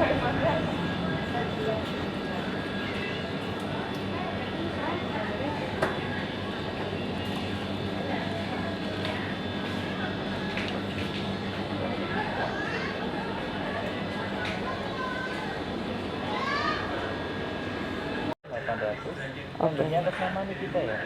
Oke. Atas nama kita ya.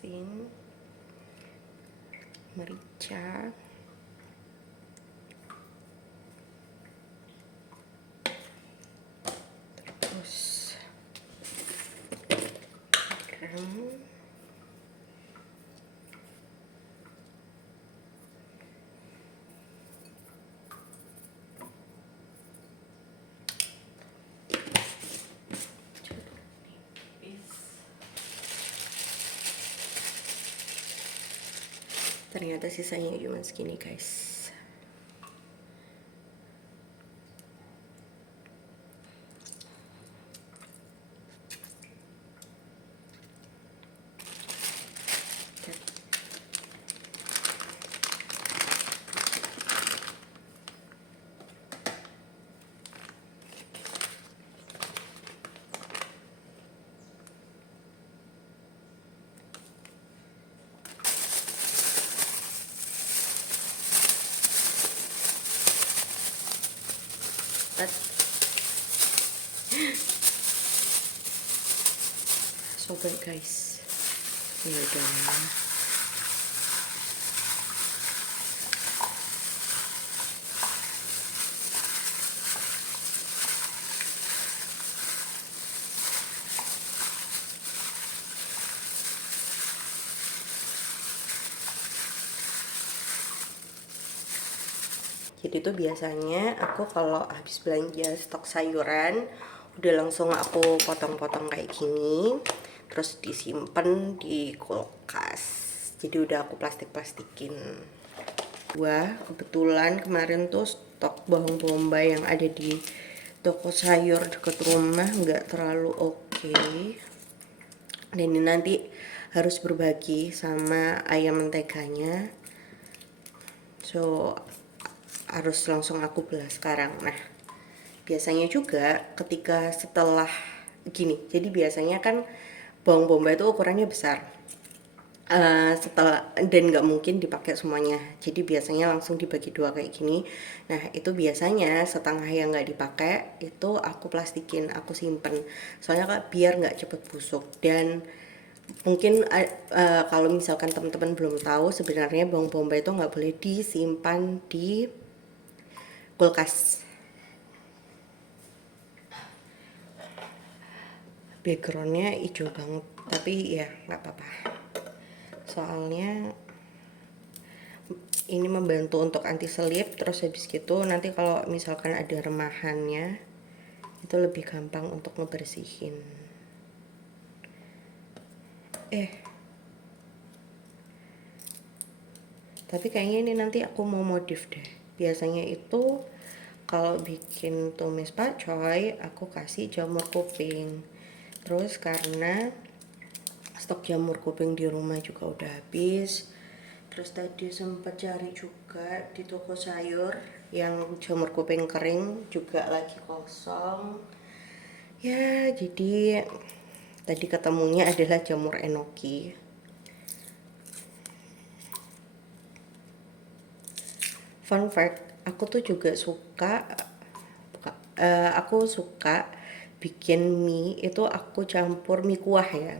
Asin, merica, terus garam, ternyata sisanya cuma segini guys. Sobat guys, ini udah jadi tuh biasanya aku kalau habis belanja stok sayuran udah langsung aku potong-potong kayak gini, terus disimpan di kulkas. Jadi udah aku plastik-plastikin. Wah, kebetulan kemarin tuh stok bawang bombay yang ada di toko sayur deket rumah nggak terlalu oke. Dan ini nanti harus berbagi sama ayam menteganya. So harus langsung aku belah sekarang. Nah, biasanya juga ketika setelah gini, jadi biasanya kan bawang bombay itu ukurannya besar. Setelah dan nggak mungkin dipakai semuanya, jadi biasanya langsung dibagi dua kayak gini. Nah, itu biasanya setengah yang nggak dipakai itu aku plastikin, aku simpen, soalnya kak biar nggak cepet busuk. Dan mungkin kalau misalkan teman-teman belum tahu, sebenarnya bawang bombay itu nggak boleh disimpan di kulkas. backgroundnya hijau banget, tapi ya nggak apa-apa, soalnya ini membantu untuk anti selip. Terus habis gitu nanti kalau misalkan ada remahannya itu lebih gampang untuk ngebersihin. Tapi kayaknya ini nanti aku mau modif deh. Biasanya itu kalau bikin tumis pakcoy aku kasih jamur kuping. Terus karena stok jamur kuping di rumah juga udah habis, terus tadi sempat cari juga di toko sayur yang jamur kuping kering juga lagi kosong ya, jadi tadi ketemunya adalah jamur enoki. Fun fact, aku tuh juga suka aku suka bikin mie itu, aku campur mie kuah ya,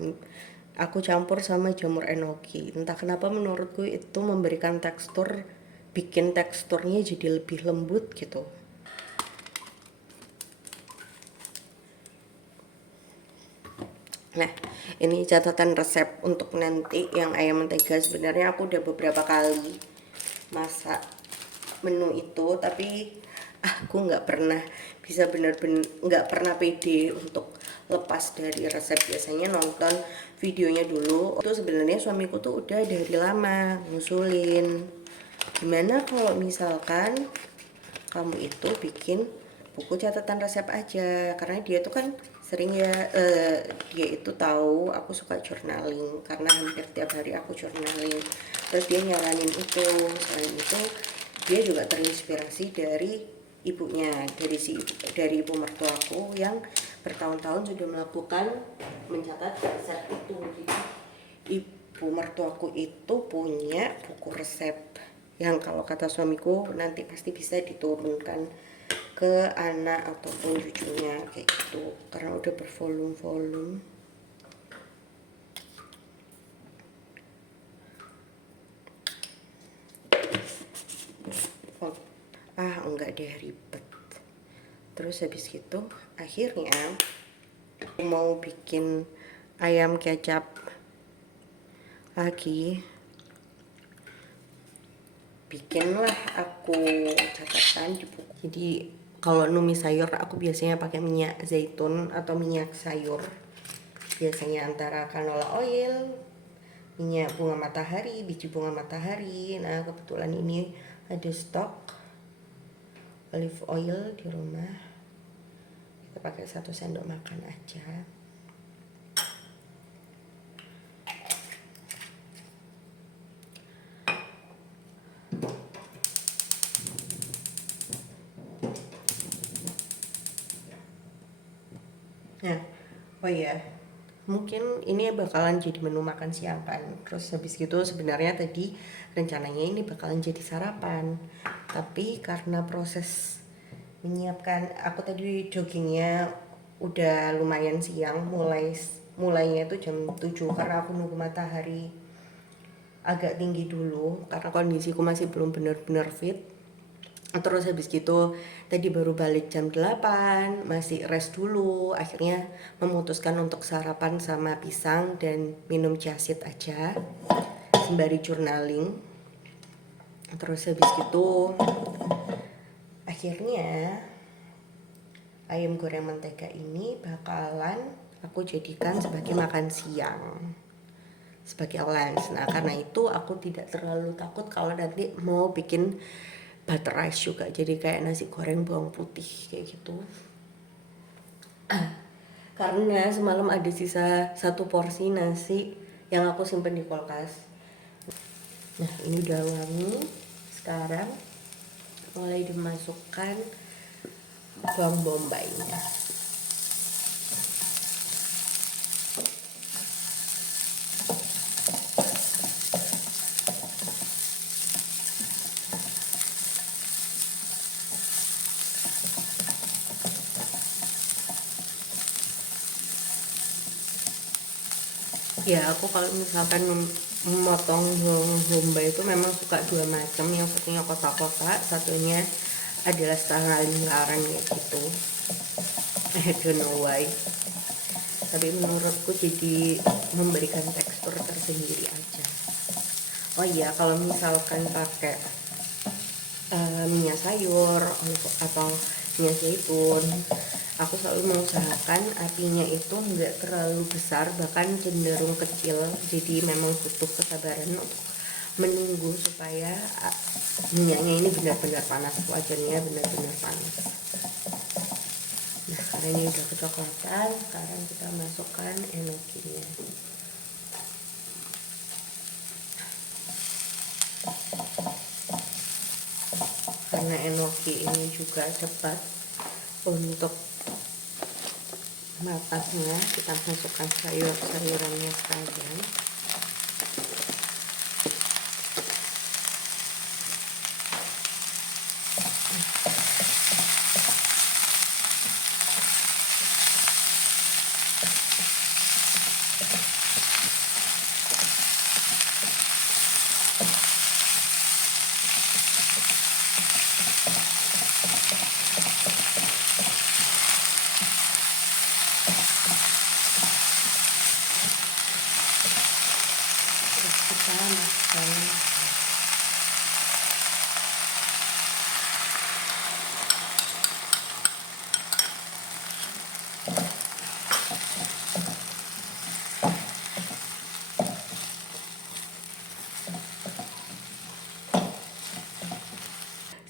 aku campur sama jamur enoki. Entah kenapa menurutku itu memberikan tekstur, bikin teksturnya jadi lebih lembut gitu. Nah, ini catatan resep untuk nanti yang ayam mentega. Sebenarnya aku udah beberapa kali masak menu itu, tapi aku nggak pernah bisa bener-bener, nggak pernah pede untuk lepas dari resep. Biasanya nonton videonya dulu. Itu sebenarnya suamiku tuh udah dari lama ngusulin, gimana kalau misalkan kamu itu bikin buku catatan resep aja, karena dia tuh kan sering ya, dia itu tahu aku suka journaling karena hampir tiap hari aku journaling. Terus dia nyaranin itu. Selain itu dia juga terinspirasi dari ibunya, dari ibu mertuaku yang bertahun-tahun sudah melakukan mencatat resep itu. Jadi ibu mertuaku itu punya buku resep yang kalau kata suamiku nanti pasti bisa diturunkan ke anak ataupun cucunya kayak gitu, karena udah bervolume-volume. Enggak deh, ribet. Terus habis gitu akhirnya aku mau bikin ayam kecap lagi, bikinlah aku catatan di buku. Jadi kalau numis sayur aku biasanya pakai minyak zaitun atau minyak sayur, biasanya antara canola oil, minyak bunga matahari, biji bunga matahari. Nah kebetulan ini ada stok olive oil di rumah, kita pakai 1 sendok makan aja. Nah, oh iya, mungkin ini bakalan jadi menu makan siang kan. Terus habis gitu sebenarnya tadi rencananya ini bakalan jadi sarapan, tapi karena proses menyiapkan, aku tadi joggingnya udah lumayan siang, mulainya itu jam 7 karena aku nunggu matahari agak tinggi dulu karena kondisiku masih belum benar-benar fit. Terus habis gitu tadi baru balik jam 8, masih rest dulu. Akhirnya memutuskan untuk sarapan sama pisang dan minum chiaseed aja sembari journaling. Terus habis gitu akhirnya ayam goreng mentega ini bakalan aku jadikan sebagai makan siang, sebagai lunch. Nah karena itu aku tidak terlalu takut kalau nanti mau bikin butter rice juga, jadi kayak nasi goreng bawang putih kayak gitu. Karena semalam ada sisa 1 porsi nasi yang aku simpen di kulkas. Nah ini udah wangi, sekarang mulai dimasukkan bawang bombaynya. Ya aku kalau misalkan memotong bawang bombay itu memang suka 2 macam, yang satunya kotak-kotak, satunya adalah setengah lingkaran kayak gitu. I don't know why. tapi menurutku jadi memberikan tekstur tersendiri aja. Oh iya, kalau misalkan pakai minyak sayur atau minyak zaitun, aku selalu mengusahakan apinya itu nggak terlalu besar, bahkan cenderung kecil. Jadi memang butuh kesabaran untuk menunggu supaya minyaknya ini benar-benar panas, wajannya benar-benar panas. Nah, karena ini udah kecoklatan, sekarang kita masukkan enokinya. Karena enoki ini juga cepat untuk matangnya, kita masukkan sayur-sayurannya sekalian. Kita masukkan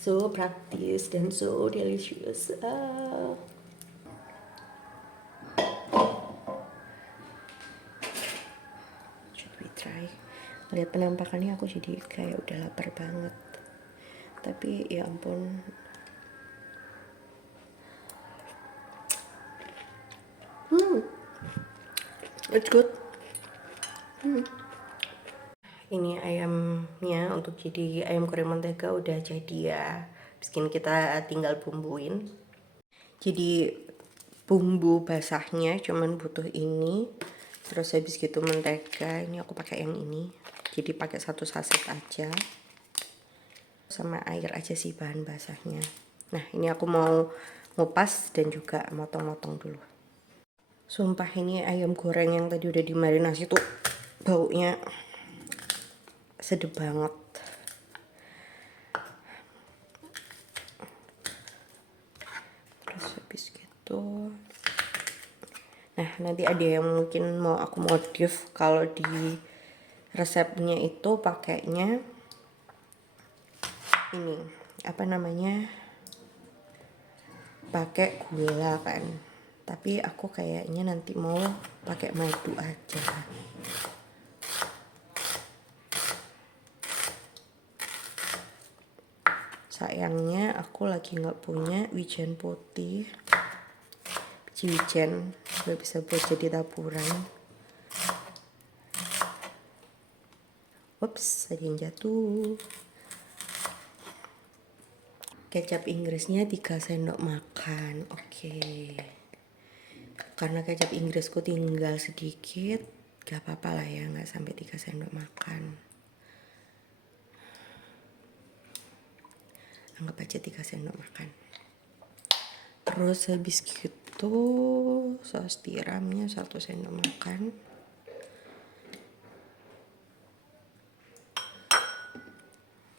so praktis dan so delicious. Should we try? Lihat penampakannya aku jadi kayak udah lapar banget. Tapi ya ampun. It's good. Ini ayamnya untuk jadi ayam goreng mentega udah jadi ya. Bikin kita tinggal bumbuin. Jadi bumbu basahnya cuman butuh ini. Terus habis gitu mentega, ini aku pakai yang ini. Jadi pakai 1 saset aja. Sama air aja sih bahan basahnya. Nah, ini aku mau ngupas dan juga motong-motong dulu. Sumpah ini ayam goreng yang tadi udah dimarinasi tuh baunya sedep banget. Terus habis gitu, nah nanti ada yang mungkin mau aku modif, kalau di resepnya itu pakainya ini apa namanya, pakai gula kan, tapi aku kayaknya nanti mau pakai madu aja. Sayangnya aku lagi nggak punya wijen putih, biji wijen nggak bisa buat jadi taburan. Ups, ada yang jatuh. Kecap Inggrisnya 3 sendok makan. Oke. Karena kecap Inggrisku tinggal sedikit, gak apa-apa lah ya, nggak sampai 3 sendok makan. Anggap aja 3 sendok makan. Terus habis gitu saus tiramnya 1 sendok makan.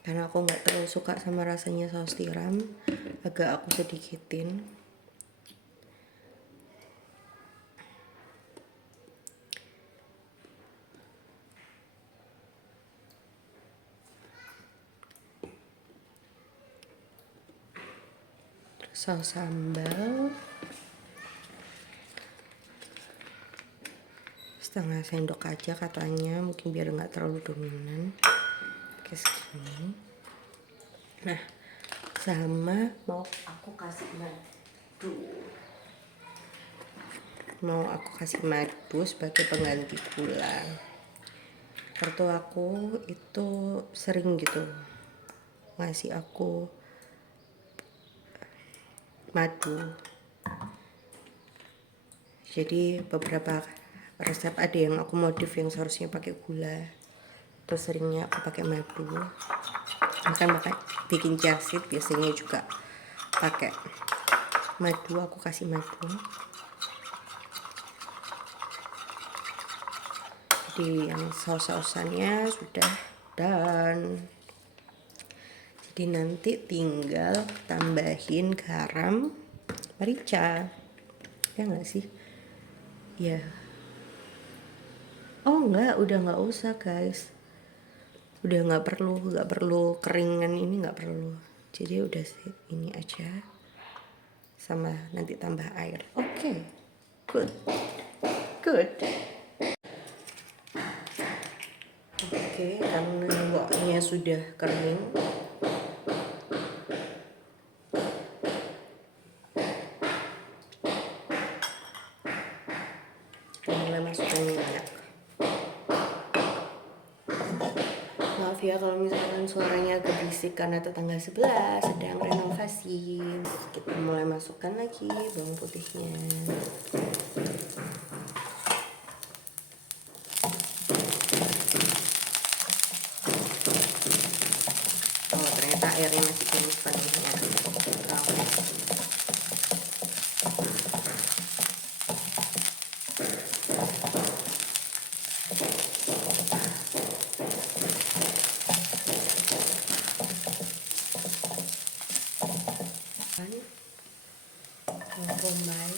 Karena aku nggak terlalu suka sama rasanya saus tiram, agak aku sedikitin. Saus sambal 1/2 sendok aja katanya, mungkin biar nggak terlalu dominan. Oke, segini. Nah, sama mau aku kasih madu sebagai pengganti gula. Kartu aku itu sering gitu ngasih aku madu. Jadi beberapa resep ada yang aku modif yang seharusnya pakai gula, terus seringnya aku pakai madu. Bahkan bikin jasit biasanya juga pakai madu, aku kasih madu. Jadi yang saus-sausannya sudah done. Jadi nanti tinggal tambahin garam, merica, ya nggak sih? Ya. Oh enggak, udah nggak usah guys. Udah nggak perlu keringan ini, nggak perlu. Jadi udah sih ini aja. Sama nanti tambah air. Oke, good. Oke, karena woknya sudah kering, kita mulai masukkan minyak. Maaf ya kalau misalkan suaranya agak berisik karena tetangga sebelah sedang renovasi. Kita mulai masukkan lagi bawang putihnya. Oh ternyata airnya masih belum sepenuhnya. Bombay.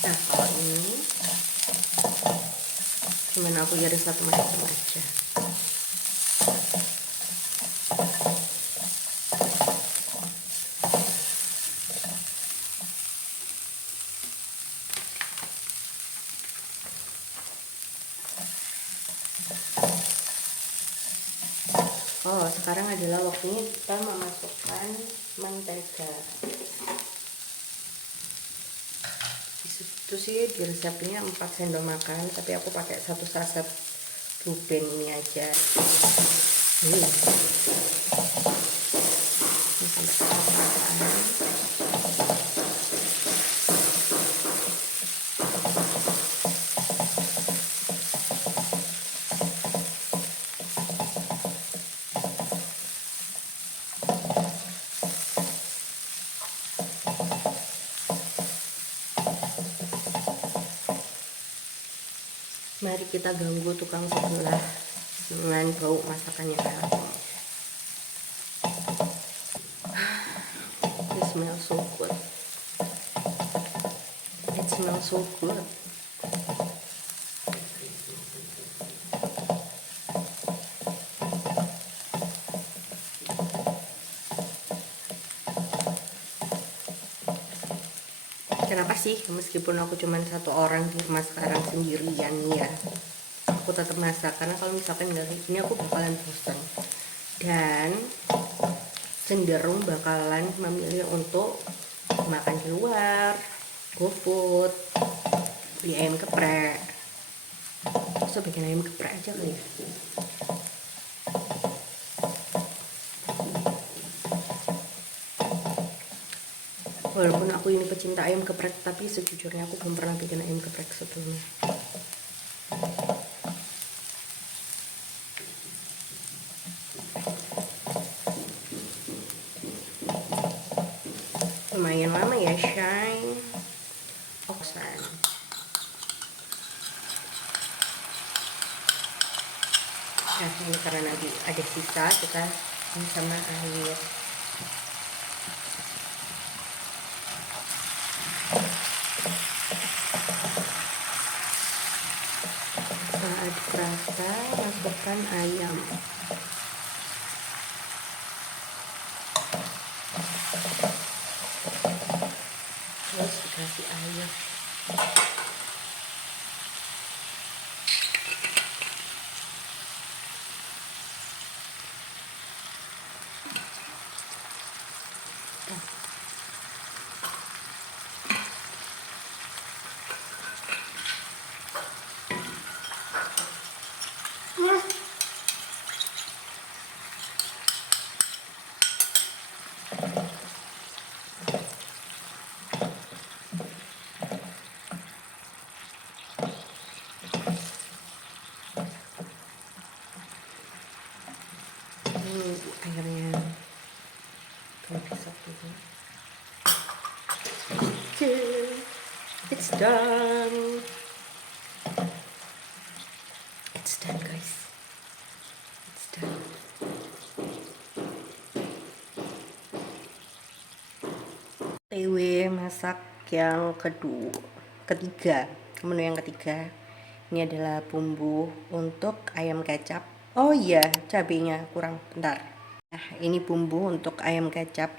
Nah kalau ini cuman aku jadi satu macam aja. Oh sekarang adalah waktunya kita memasukkan mentega. Itu sih di resepnya 4 sendok makan, tapi aku pakai 1 saset blue band ini aja. Ini sampai kecoklatan. Mari kita ganggu tukang sebelah dengan bau masakannya kamu. It smells so good. It smells so good. Kenapa sih meskipun aku cuma satu orang di rumah sekarang sendirian ya, aku tetap masak, karena kalau misalkan nggak kayak gini aku bakalan bosan dan cenderung bakalan memilih untuk makan di luar, GoFood, beli ayam geprek. Terus bikin ayam geprek aja kali ya. Walaupun aku ini pecinta ayam geprek, tapi sejujurnya aku belum pernah bikin ayam geprek sebelumnya. Lumayan lama ya Shine. Oksan. Nah ini karena nanti ada sisa, kita ini sama air. Aduk rata, masukkan ayam. Terus dikasih air. It's done. It's done, guys. It's done. TW masak yang ketiga, menu yang ketiga. Ini adalah bumbu untuk ayam kecap. Oh iya, cabenya kurang, bentar. Nah, ini bumbu untuk ayam kecap.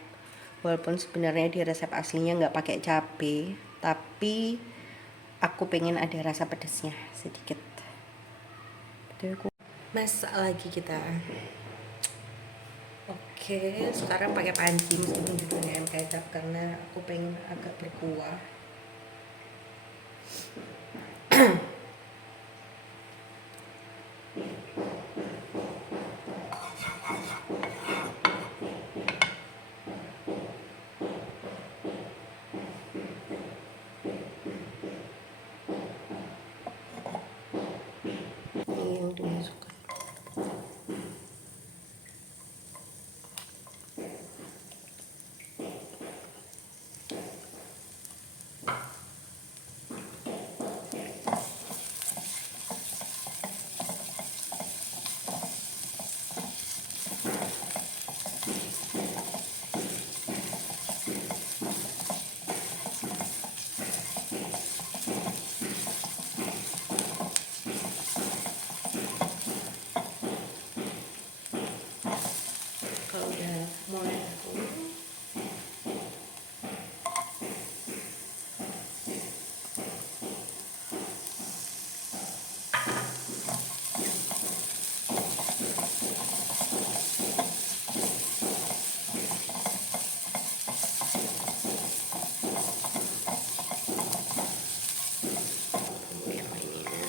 Walaupun sebenarnya di resep aslinya nggak pakai cabai, tapi aku pengen ada rasa pedasnya sedikit. Masak lagi kita. Oke, sekarang pakai panci meskipun judulnya ayam kecap karena aku pengen agak berkuah. Ini yang dimasukkan. Kalau udah mulai harum, yang lainnya.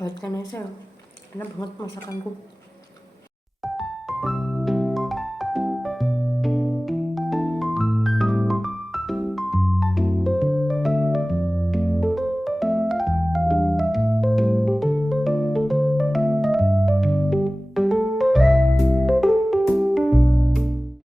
Buat kan aja, enak banget masakanku.